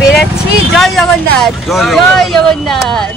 বেরাচ্ছি। Jai Jagannath, Jai Jagannath.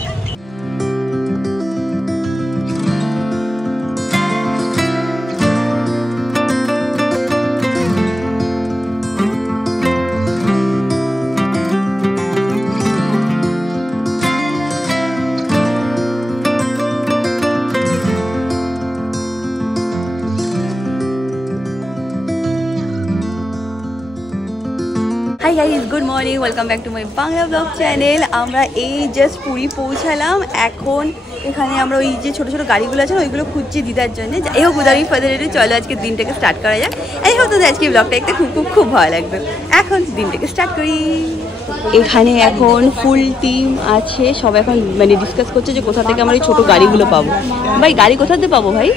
Hi guys, good morning, welcome back to my Bangla blog channel. আমরা এই just Puri পৌঁছালাম। এখন এখানে আমরা ওই যে ছোটো ছোটো গাড়িগুলো আছে ওইগুলো খুঁজছি দিদার জন্য। যাই হোক, উদারি ফাদারে চলো আজকে দিনটাকে স্টার্ট করা যাক। এই হোক, তোদের আজকে ব্লগটা দেখতে খুব খুব খুব ভালো লাগবে। এখন দিনটাকে স্টার্ট করি। এখানে এখন ফুল টিম আছে, সব এখন মানে ডিসকাস করছে যে কোথা থেকে আমরা এই ছোটো গাড়িগুলো পাবো। ভাই গাড়ি কোথাতে পাবো ভাই?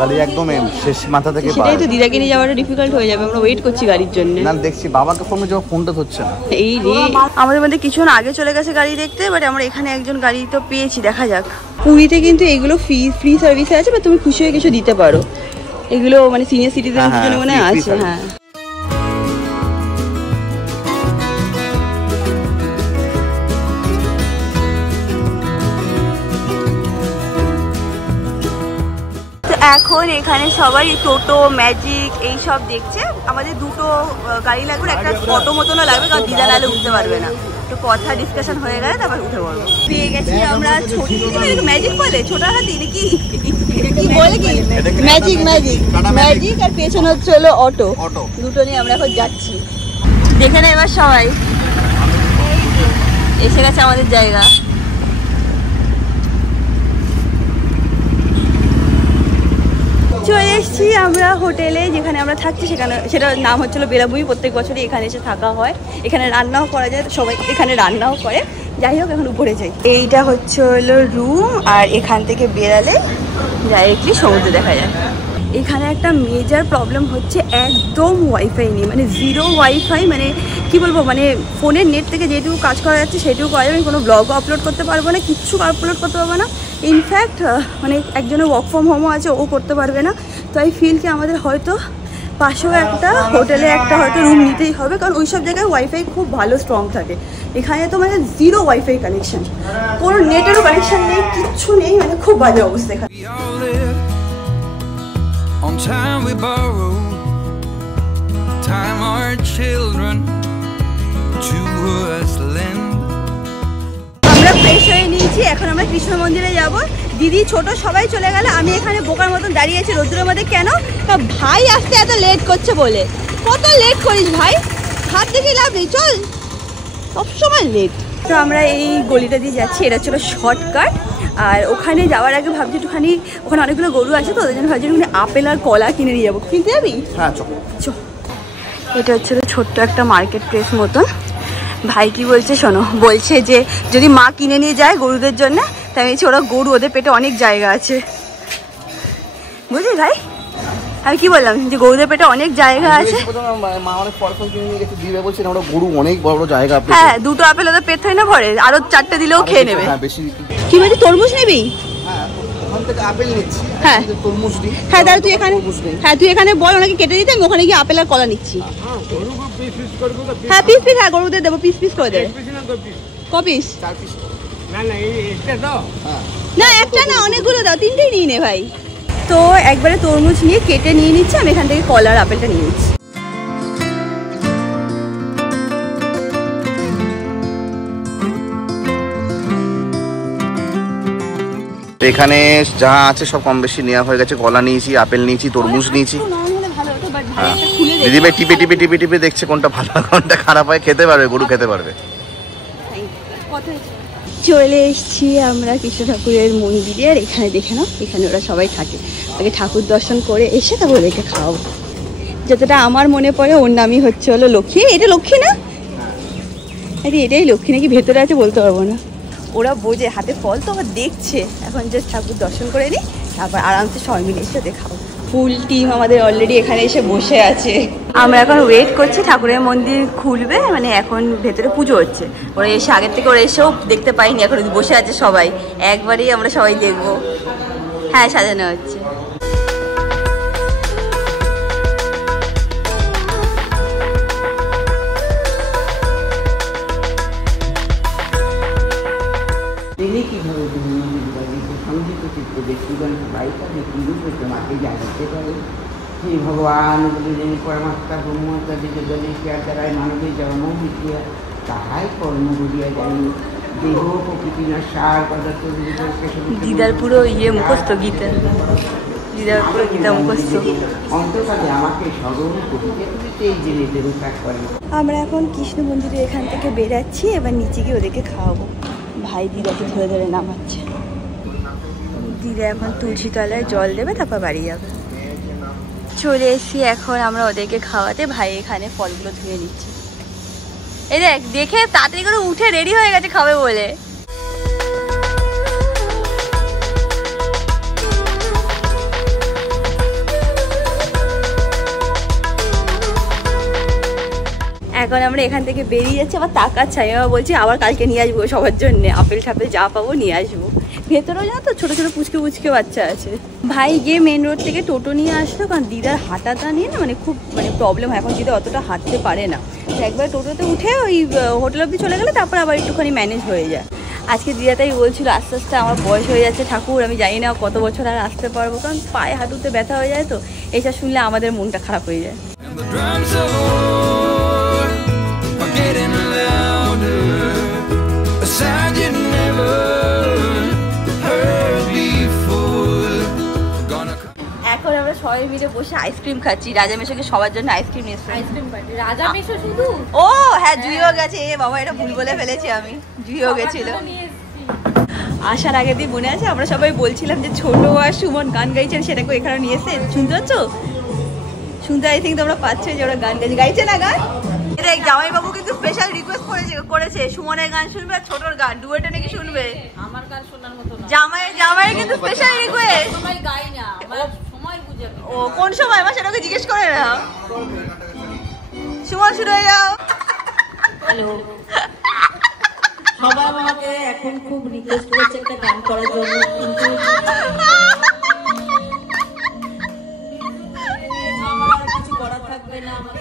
গাড়ি একদম শেষ মাথা থেকে। সেটাই তো, দিদাকে নিয়ে যাওয়াটা ডিফিকাল্ট হয়ে যাবে। আমরা ওয়েট করছি গাড়ির জন্য। না দেখছি বাবাকে ফোন করে, ফোনটা ধরছে না। এই রে, আমাদের মধ্যে কিছুক্ষণ আগে চলে গেছে গাড়ি দেখতে, বাট আমরা এখানে একজন গাড়ি তো পেয়েছি, দেখা যাক। পুরীতে কিন্তু এগুলো ফ্রি সার্ভিসে আছে, বা তুমি খুশি হয়ে কিছু দিতে পারো। এগুলো মানে সিনিয়র সিটিজেন জন্য মনে আছে। হ্যাঁ, এখন এখানে সবাই টোটো, ম্যাজিক এই সব দেখছে। আমাদের দুটো গাড়ি লাগবে, একটা অটো মতনও লাগবে, কারণ দিদা নাহলে উঠতে পারবে না। তো কথা ডিসকাশন হয়ে গেলে তারপর উঠে পড়বো। পেয়ে গেছি আমরা ছোটি, ম্যাজিক বলে ছোটা হাতি নাকি কি বলে, কি ম্যাজিক ম্যাজিক ম্যাজিক আর পেছনে হচ্ছে হলো অটো। দুটো নিয়ে আমরা এখন যাচ্ছি। দেখে না এবার সবাই, এসে গেছে আমাদের জায়গা। চলে এসেছি আমরা হোটেলে, যেখানে আমরা থাকছি সেখানে, সেটার নাম হচ্ছিল বেলাভূমি। প্রত্যেক বছরই এখানে এসে থাকা হয়। এখানে রান্নাও করা যায়, সবাই এখানে রান্নাও করে। যাই হোক, এখন উপরে যাই। এইটা হচ্ছে হলো রুম, আর এখান থেকে বেরালে ডাইরেক্টলি সমুদ্র দেখা যায়। এখানে একটা মেজর প্রবলেম হচ্ছে, একদম ওয়াইফাই নেই, মানে জিরো ওয়াইফাই। মানে কি বলবো, মানে ফোনের নেট থেকে যেটুকু কাজ করা যাচ্ছে সেটুকু করা যাবে। কোনো ব্লগও আপলোড করতে পারবো না, কিচ্ছু আপলোড করতে পারবো না। ইনফ্যাক্ট মানে একজনের ওয়ার্ক ফ্রম হোমও আছে, ও করতে পারবে না। তো আই ফিল কি আমাদের হয়তো পাশেও একটা হোটেলে একটা হয়তো রুম নিতেই হবে, কারণ ওই সব জায়গায় ওয়াইফাই খুব ভালো স্ট্রং থাকে। এখানে তো মানে জিরো ওয়াইফাই কানেকশন, কোনো নেটেরও কানেকশন নেই, কিচ্ছু নেই, মানে খুব বাজে অবস্থা এখানে। On time we borrow, time our children to us lend. আমরা ফ্রেশ হয়ে নিয়েছি, এখন আমরা কৃষ্ণ মন্দিরে যাব। দিদি ছোট সবাই চলে গেল, আমি এখানে বোকার মতন দাঁড়িয়ে আছি রোদ্দুরের মধ্যে। কেন? তা ভাই আসতে এত লেট করছে বলে। কত লেট করিস ভাই, হাত দেখে লাভ নেই, চল, সবসময় লেট। তো আমরা এই গলিটা দিয়ে যাচ্ছি, এটা ছিল শর্টকাট। আর ওখানে যাওয়ার আগে ভাবছি একটুখানি, ওখানে অনেকগুলো গরু আছে তো, ওদের জন্য ভাবছি একটুখানি আপেল আর কলা কিনে নিয়ে যাবো। কিনতে যাবি? হ্যাঁ চ। এটা হচ্ছে ছোট্ট একটা মার্কেট প্লেস মতন। ভাই কি বলছে শোনো, বলছে যে যদি মা কিনে নিয়ে যায় গরুদের জন্য, তাই আমি ওরা গরু, ওদের পেটে অনেক জায়গা আছে, বুঝলি ভাই? আমি কি বললাম যে গরুদের পেটে অনেক জায়গা আছে। হ্যাঁ, দুটো আপেল ওদের পেট হয় না ভরে, আরো 4টে দিলেও খেয়ে নেবে। কি বলছি, তরমুজ নিবি? হ্যাঁ হ্যাঁ, তাহলে তুই এখানে, হ্যাঁ তুই এখানে বল ওনাকে কেটে দিতে, আমি ওখানে গিয়ে আপেল আর কলা নিচ্ছি। হ্যাঁ পিস পিস, হ্যাঁ গরুদের দেবো, পিস পিস করে দেবে। ক পিস? না একটা না, অনেকগুলো দাও, 3টেই নিয়ে নে ভাই। তো একবারে তরমুজ নিয়ে কেটে নিয়ে নিচ্ছি, আমি এখান থেকে কলা আর আপেলটা নিয়ে নিচ্ছি। এখানে যা আছে সব কম বেশি নেওয়া হয়ে গেছে। কলা নিয়েছি, আপেল নিয়েছি, তরমুজ নিয়েছি। দিদি ভাই টিপে টিপে টিপে টিপে দেখছে কোনটা ভালো কোনটা খারাপ হয়, খেতে পারবে, গরু খেতে পারবে। চলে এসেছি আমরা কৃষ্ণ ঠাকুরের মন্দিরে, আর এখানে দেখে নাও, এখানে ওরা সবাই থাকে। আগে ঠাকুর দর্শন করে এসে তারপর ওদেরকে খাওয়াবো। যতটা আমার মনে পড়ে ওর নামই হচ্ছে হলো লক্ষ্মী। এটা লক্ষ্মী না? আরে এটাই লক্ষ্মী নাকি ভেতরে আছে বলতে পারবো না। ওরা বোঝে, হাতে ফল তো আবার দেখছে। এখন জাস্ট ঠাকুর দর্শন করে নিই, তারপর আরামসে সবাই মিলে এসে দেখাবো। ফুল টিম আমাদের অলরেডি এখানে এসে বসে আছে। আমরা এখন ওয়েট করছি, ঠাকুরের মন্দির খুলবে, মানে এখন ভেতরে পুজো হচ্ছে। ওরা এসে আগের থেকে ওরা এসেও দেখতে পাইনি, এখন বসে আছে সবাই, একবারেই আমরা সবাই দেখবো। হ্যাঁ সাজানো হচ্ছে। তিনি কীভাবে বিভিন্ন দিদিবাড়িকে সংযুক্ত চিত্র ব্যক্তিগণ বাইকালে কীরূপে তোমাকে জানিতে পারে সেই ভগবান বলিলেন পরমাত্মা ব্রহ্মতা দিগদলের ক্রিয়া দ্বারাই মানবের জন্ম হইয়া তাহাই কর্ম করিয়া যাই দেহ প্রকৃতি নসার পদার্থ দিদার পুরো মুখস্থ গীতা, দিদার পুরো গীতা মুখস্থ। অন্তকালে আমাকে স্মরণ করিতে করিতেই জেনে দেবতার করে। আমরা এখন কৃষ্ণ মন্দিরে এখান থেকে বেরাচ্ছি, এবার নিচে গিয়ে ওদেরকে খাওয়াবো। ভাই দিদাকে ধরে ধরে নামাচ্ছে। দিদা এখন তুলসী তলায় জল দেবে, তারপর বাড়ি যাবে। চলে এসছি এখন আমরা ওদেরকে খাওয়াতে। ভাই এখানে ফলগুলো ধুয়ে নিচ্ছে। এই দেখ, দেখে তাড়াতাড়ি করে উঠে রেডি হয়ে গেছে খাবে বলে। এখন আমরা এখান থেকে বেরিয়ে যাচ্ছি, আবার তাকাচ্ছি। আমি বলছি আবার কালকে নিয়ে আসবো সবার জন্য, আপেল ঠাপেল যা পাবো নিয়ে আসবো। ভেতরেও জানো তো ছোটো ছোটো পুচকে পুচকে বাচ্চা আছে। ভাই গিয়ে মেন রোড থেকে টোটো নিয়ে আসলো, কারণ দিদার হাঁটাটা নিয়ে না খুব প্রবলেম হয়। এখন দিদা অতটা হাঁটতে পারে না, তো একবার টোটোতে উঠে ওই হোটেল অবধি চলে গেলে তারপর আবার একটুখানি ম্যানেজ হয়ে যায়। আজকে দিদা তাই বলছিল আস্তে আস্তে আমার বয়স হয়ে যাচ্ছে ঠাকুর, আমি জানি না কত বছর আর আসতে পারবো, কারণ পায়ে হাঁটুতে ব্যথা হয়ে যায়। তো এইসব শুনলে আমাদের মনটা খারাপ হয়ে যায়। এখন আমরা সবাই মিলে বসে আইসক্রিম খাচ্ছি। রাজা মেশোকে সবার জন্য আইসক্রিম নিয়ে এসেছি। আইসক্রিম পার্টি রাজা মেশো শুধু? ও হ্যাঁ, জুইও গেছে। এ বাবা, এটা ভুল বলে ফেলেছি আমি, জুইও গেছিল। আসার আগের দিন মনে আছে আমরা সবাই বলছিলাম যে ছোট আর সুমন গান গাইছেন, সেটাকে এখানে নিয়ে এসে শুনতে পাচ্ছ? শুনতে আই থিঙ্ক তোমরা পাচ্ছ যে ওরা গান গাইছে না গান। দেখ জামাইবাবু কিন্তু স্পেশাল রিকোয়েস্ট করেছে সুমনের গান শুনবে আর ছোটর গান ডুয়েটে নাকি শুনবে। আমার গান শোনার মতো না। জামাইয়ের কিন্তু স্পেশাল রিকোয়েস্ট। সময় গাই না, সময় বুঝে। ও কোন সময় মা সেটাকে জিজ্ঞেস করে না। সুমন শুরু হয়ে যাও। হ্যালো, সবাই আমাকে এখন খুব রিকোয়েস্ট করেছে একটা গান করার জন্য, কিন্তু আমার কিছু করার থাকবে না। আমাকে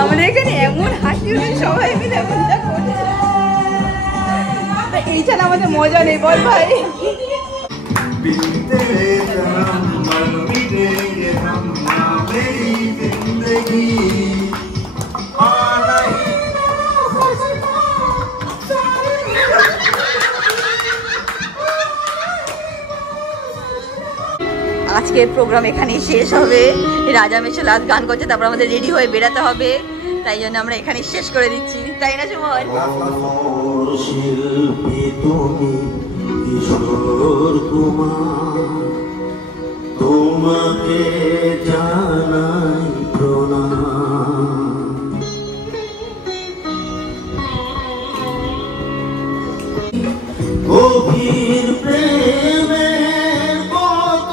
আমরা এখানে এমন হাসি উঠে সবাই মিলে মজা করছি, এইখানে আমাদের মজা নেই বল ভাই। আজকের প্রোগ্রাম এখানেই শেষ হবে। রাজা মেশো লাস্ট গান করছে, তারপর আমাদের রেডি হয়ে বেরাতে হবে, তাই জন্য আমরা এখানেই শেষ করে দিচ্ছি, তাই না সুমন? শিল্পী তুমি কিশোর কুমার, তোমাকে জানাই প্রণাম। গভীর প্রেমের কত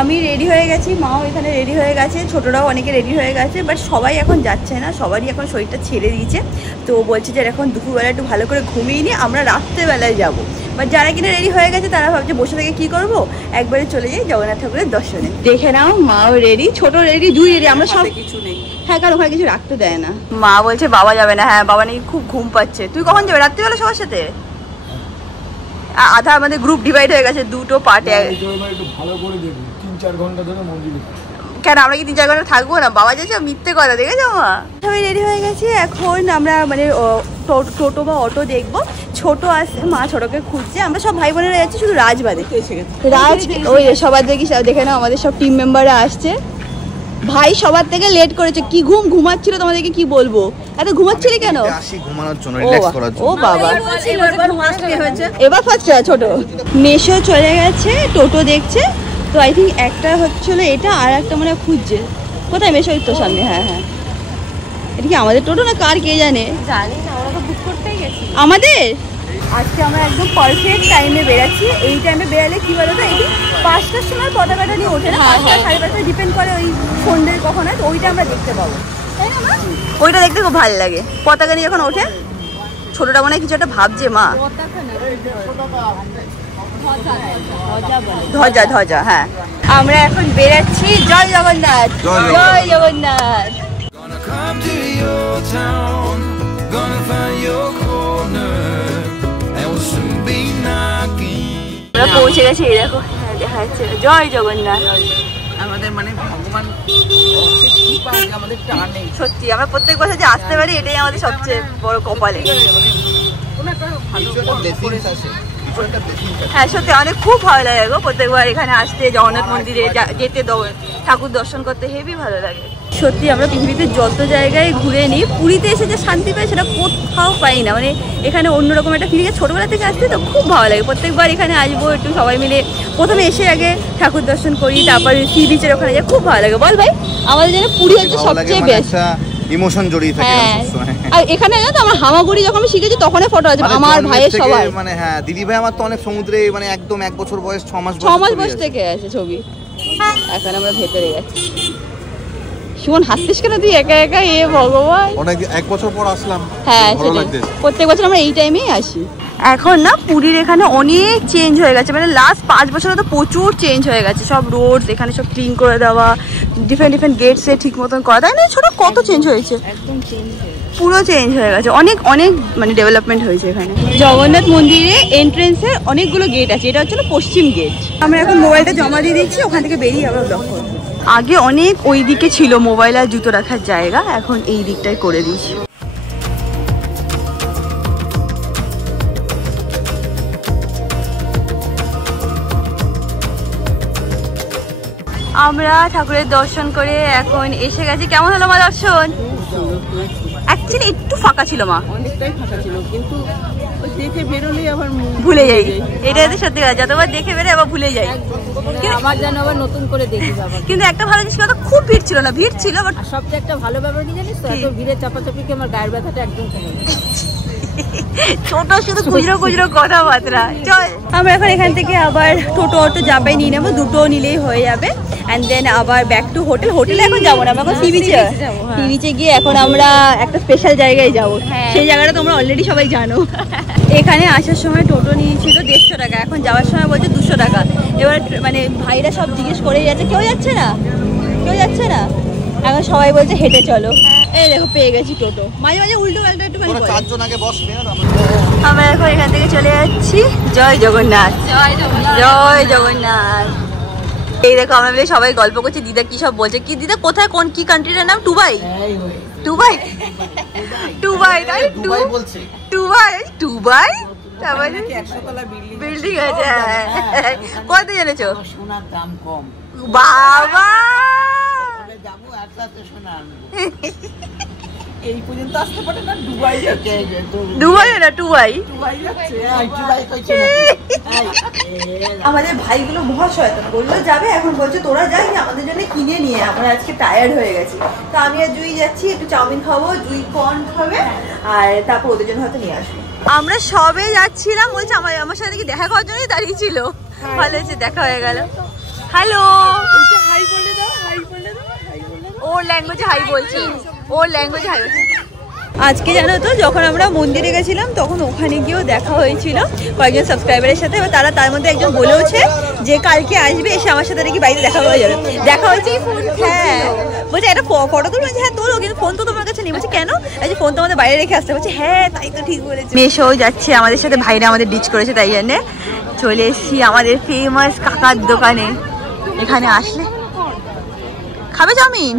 আমি রেডি হয়ে গেছি, মাও এখানে রেডি হয়ে গেছে, ছোটরাও অনেকে রেডি হয়ে গেছে, বাট সবাই এখন যাচ্ছে না, সবারই এখন শরীরটা ছেড়ে দিয়েছে। তো বলছে যে এখন দুপুরবেলা একটু ভালো করে ঘুমিয়ে নিই, আমরা রাত্রেবেলায় যাব। বাট যারা কিনা রেডি হয়ে গেছে তারা ভাবছে বসে থেকে কী করবো, একবারে চলে যাই জগন্নাথ ঠাকুরের দর্শনে। দেখে নাও, মাও রেডি, ছোট রেডি, দুই রেডি, আমরা সব কিছু নেই। হ্যাঁ, কারণ ওখানে কিছু রাখতে দেয় না। মা বলছে বাবা যাবে না। হ্যাঁ, বাবা নাকি খুব ঘুম পাচ্ছে। তুই কখন যাবে রাত্রিবেলা সবার সাথে? আধা আমাদের গ্রুপ ডিভাইড হয়ে গেছে দুটো পার্টে। ভালো করে দেখবি 3-4 ঘন্টা ধরে মন্দিরে। কেন আমরা কি 3-4 ঘন্টা থাকবো না? বাবা যাচ্ছে মিথ্যে কথা, দেখেছো মা? সবাই রেডি হয়ে গেছি, এখন আমরা মানে টোটো বা অটো দেখবো। ছোট আসছে, মা ছোটকে খুঁজছে, আমরা সব ভাই বোনেরা যাচ্ছি, শুধু রাজ বাদে। রাজ ওই সবার দেখে না, আমাদের সব টিম মেম্বাররা আসছে। ভাই সবার থেকে লেট করেছে, কি ঘুমাচ্ছিল, তোমাদেরকে কি বলবো, এত ঘুমাচ্ছিলি কেন? ঘুমানোর জন্য, রিল্যাক্স করার জন্য। ও বাবা, এবার ফার্স্ট ছোট মেশো চলে গেছে, টোটো দেখছে। তো আই থিঙ্ক একটা হচ্ছিল এটা, আর একটা মানে খুঁজছে কোথায়, মেশো তো সামনে। হ্যাঁ হ্যাঁ, এটা কি আমাদের টোটো না কার কে জানে, জানি না, ওরা তো বুক করতেই গেছি আমাদের। আজকে আমরা একদম পারফেক্ট টাইমে বেরাচ্ছি। এই টাইমে বেরালে কি বলো তো, এই 5টার সময় পতাকাটা নিয়ে ওঠে না, 5টা 5:30 ডিপেন্ড করে ওই সন্ধ্যের কখন হয়, তো ওইটা আমরা দেখতে পাবো, তাই না মা? ওইটা দেখতে খুব ভালো লাগে, পতাকা নিয়ে যখন ওঠে। ছোটটা মনে হয় কিছু একটা ভাবছে মা। ধ্বজা ধ্বজা, হ্যাঁ। আমরা এখন বেরাচ্ছি। জয় জগন্নাথ, জয় জগন্নাথ। আমরা পৌঁছে গেছি, এই দেখো দেখা যাচ্ছে, জয় জগন্নাথ। আমাদের মানে ভগবান আমাদের টানে, সত্যি আমরা প্রত্যেক বছর যে আসতে পারি, এটাই আমাদের সবচেয়ে বড় কপালে। হ্যাঁ সত্যি অনেক খুব ভালো লাগে গো, প্রত্যেকবার এখানে আসতে, জগন্নাথ মন্দিরে যেতে, ঠাকুর দর্শন করতে হেবি ভালো লাগে। সত্যি আমরা পৃথিবীতে যত জায়গায় ঘুরে নিই, পুরীতে এসে যে শান্তি পাই সেটা কোথাও পাই না। মানে এখানে অন্যরকম একটা ফিলিং, ছোটবেলা থেকে আসতে তো খুব ভালো লাগে। প্রত্যেকবার এখানে আসবো, একটু সবাই মিলে প্রথমে এসে আগে ঠাকুর দর্শন করি, তারপর সি বিচের ওখানে যাই, খুব ভালো লাগে। বল ভাই, আমাদের জন্য পুরী হচ্ছে সবচেয়ে বেস্ট। ইমোশন জড়িয়ে থাকে আর এখানে জানো তো, আমরা হামাগুড়ি যখন শিখেছি তখনই ফটো আছে আমার ভাইয়ের সবার। মানে হ্যাঁ, দিদি ভাই আমার তো অনেক সমুদ্রে, মানে একদম 1 বছর বয়স, 6 মাস বয়স থেকে আছে ছবি। এখন আমরা ভেতরে যাচ্ছি। সুমন হাসছিস কেন তুই একা একা? এ ভগবান, অনেক 1 বছর পর আসলাম। হ্যাঁ প্রত্যেক বছর আমরা এই টাইমেই আসি। এখন না পুরীর এখানে অনেক চেঞ্জ হয়ে গেছে, মানে লাস্ট 5 বছরে তো প্রচুর চেঞ্জ হয়ে গেছে। সব রোডস এখানে সব ক্লিন করে দেওয়া, ডিফারেন্ট গেটসে ঠিক মতন করা, তাই না? ছোট কত চেঞ্জ হয়েছে, একদম চেঞ্জ, পুরো চেঞ্জ হয়ে গেছে, অনেক মানে ডেভেলপমেন্ট হয়েছে এখানে। জগন্নাথ মন্দিরে এন্ট্রেন্সের অনেকগুলো গেট আছে, এটা হচ্ছে পশ্চিম গেট। আমরা এখন মোবাইলটা জমা দিয়ে দিচ্ছি, ওখান থেকে বেরিয়ে আবার ব্লক করবো। আগে অনেক ওই দিকে ছিল মোবাইল আর জুতো রাখার জায়গা, এখন এই দিকটাই করে দিয়েছি। আমরা ঠাকুরের দর্শন করে এখন এসে গেছি। কেমন হলো মা দর্শন? অ্যাকচুয়ালি একটু ফাঁকা ছিল মা, অনেকটাই ফাঁকা ছিল, কিন্তু দেখে বেরোলেই আবার ভুলে যাই। এটা তো সত্যি কথা, যতবার দেখে বেরোয় আবার ভুলে যাই। আবার যেন আবার নতুন করে দেখি যাবো। কিন্তু একটা ভালো জিনিস কথা, খুব ভিড় ছিল না, ভিড় ছিল বাট সবচেয়ে একটা ভালো ব্যাপার কি জানিস তো, এত ভিড়ে চাপাচাপিকে আমার গায়ের ব্যথাটা একদম কমে গেছে। ছোট শুধু খুচরো কথাবার্তা। চল আমরা এখন এখান থেকে আবার টোটো অটো যাবে নিয়ে নেবো, দুটো নিলেই হয়ে যাবে। অ্যান্ড দেন আবার ব্যাক টু হোটেল। হোটেলে এখন যাবো না, আমরা এখন সি বিচে গিয়ে এখন আমরা একটা স্পেশাল জায়গায় যাবো। সেই জায়গাটা তোমরা অলরেডি সবাই জানো। এখানে আসার সময় টোটো নিয়েছিল 150 টাকা, এখন যাওয়ার সময় বলছে 200 টাকা। এবার মানে ভাইরা সব জিজ্ঞেস করেই যাচ্ছে, কেউ যাচ্ছে না, এখন সবাই বলছে হেঁটে চলো। এই দেখো পেয়ে গেছি টোটো, মাঝে মাঝে উল্টো পাল্টা একটুখানি। আমরা এখন এখান থেকে চলে যাচ্ছি। জয় জগন্নাথ, জয় জগন্নাথ। এই দেখো আমরা মিলে সবাই গল্প করছি, দিদা কি সব বলছে। কি দিদা কোথায়, কোন কি কান্ট্রিটার নাম? দুবাই, তারপরে বিল্ডিং আছে। কত জেনেছো? সোনার দাম কম বাবা, যাবো একসাথে সোনা আনবো। এই পর্যন্ত আসতে পারে না, দুবাই যাচ্ছে। আমাদের ভাইগুলো মহা শয়তান, বললো যাবে, এখন বলছে তোরা যাই, আমাদের জন্য কিনে নিয়ে। আমরা আজকে টায়ার্ড হয়ে গেছি, তো আমি আর জুই যাচ্ছি, একটু চাউমিন খাবো, জুই কর্ন খাবে, আর তারপর ওদের জন্য হয়তো নিয়ে আসবো। আমরা সবে যাচ্ছিলাম, বলছে আমার সাথে কি দেখা করার জন্যই দাঁড়িয়ে ছিল। ভালো হয়েছে দেখা হয়ে গেল। হ্যালো, হাই বলে দাও, হাই বলে দাও, হাই বলে দাও। ওর ল্যাঙ্গুয়েজে হাই বলছি, ওর ল্যাঙ্গুয়েজে হাই বলছি। আজকে জানো তো যখন আমরা মন্দিরে গেছিলাম তখন ওখানে গিয়েও দেখা হয়েছিল কয়েকজন সাবস্ক্রাইবারের সাথে। এবার তার মধ্যে একজন বলেওছে যে কালকে আসবে, এসে আমার সাথে নাকি বাড়িতে দেখা হয়ে যাবে। দেখা হয়েছে, হ্যাঁ বলছে একটা ফটো তুলবে। হ্যাঁ তোলো, কিন্তু ফোন তো তোমার কাছে নেই। বলছে কেন? আচ্ছা ফোন তো আমাদের বাইরে রেখে আসতে। বলছে হ্যাঁ তাই তো, ঠিক বলেছে। মেশো যাচ্ছে আমাদের সাথে, ভাইরা আমাদের ডিচ করেছে, তাই জন্যে চলে এসেছি আমাদের ফেমাস কাকার দোকানে। এখানে আসলে খাবে চাউমিন?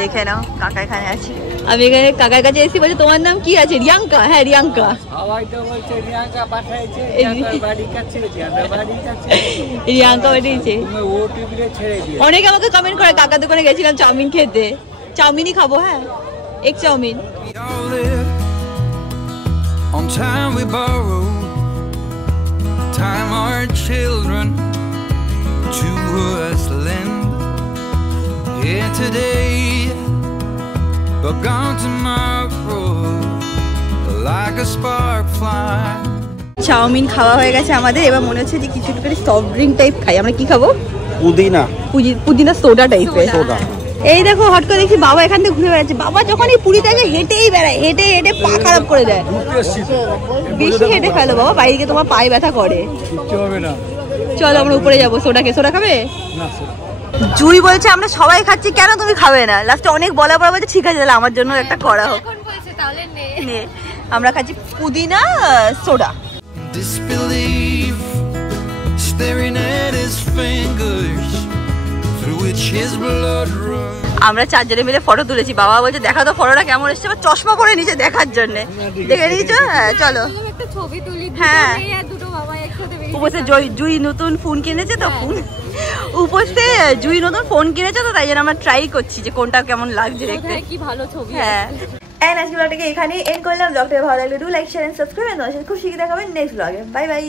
দেখে নাও কাকা এখানে আছে। আমি এখানে কাকার কাছে এসেছি, বলছে তোমার নাম কি আছে? রিয়াঙ্কা। হ্যাঁ রিয়াঙ্কা। রিয়াঙ্কা পাঠিয়েছে। অনেকে আমাকে কমেন্ট করে কাকার দোকানে গেছিলাম চাউমিন খেতে, চাউমিনই খাবো। হ্যাঁ এক chowmein. On time we borrow, time our children to us lend. Here today, but gone tomorrow, like a spark fly. Chow mein খাওয়া হয়ে গেছে আমাদের। এবার মনে হচ্ছে যে কিছু একটু সফট ড্রিঙ্ক টাইপ খাই। আমরা কি খাবো? পুদিনা সোডা টাইপের। এই দেখো হট করে দেখি বাবা এখান থেকে ঘুরে বেড়াচ্ছে। বাবা যখন এই পুরী থেকে হেঁটেই বেড়ায়, হেঁটে হেঁটে পা খারাপ করে দেয়। বেশি হেঁটে ফেলো বাবা, বাইরে গিয়ে তোমার পায়ে ব্যথা করে। চলো আমরা উপরে যাবো। সোডা খাবে? জুই বলছে আমরা সবাই খাচ্ছি, কেন তুমি খাবে না? লাস্টে অনেক বলা পর বলছে ঠিক আছে তাহলে আমার জন্য একটা করা হোক। আমরা খাচ্ছি পুদিনা সোডা। আমরা চারজনে মিলে ফটো তুলেছি। বাবা বলছে দেখা তো ফটোটা কেমন এসছে। চশমা পরে নিচে দেখার জন্য। দেখে নিয়েছো? হ্যাঁ চলো। হ্যাঁ উপস্থে জুই নতুন ফোন কিনেছে তো, ফোন উপস্থে জুই নতুন ফোন কিনেছে তো, তাই জন্য আমরা ট্রাই করছি যে কোনটা কেমন লাগছে দেখতে। কি ভালো ছবি। হ্যাঁ আজকে ব্লগটাকে এখানে এন্ড করলাম। ব্লগটা ভালো লাগলে do like share and subscribe. খুব শিখে দেখাবেন নেক্সট ব্লগে। Bye by.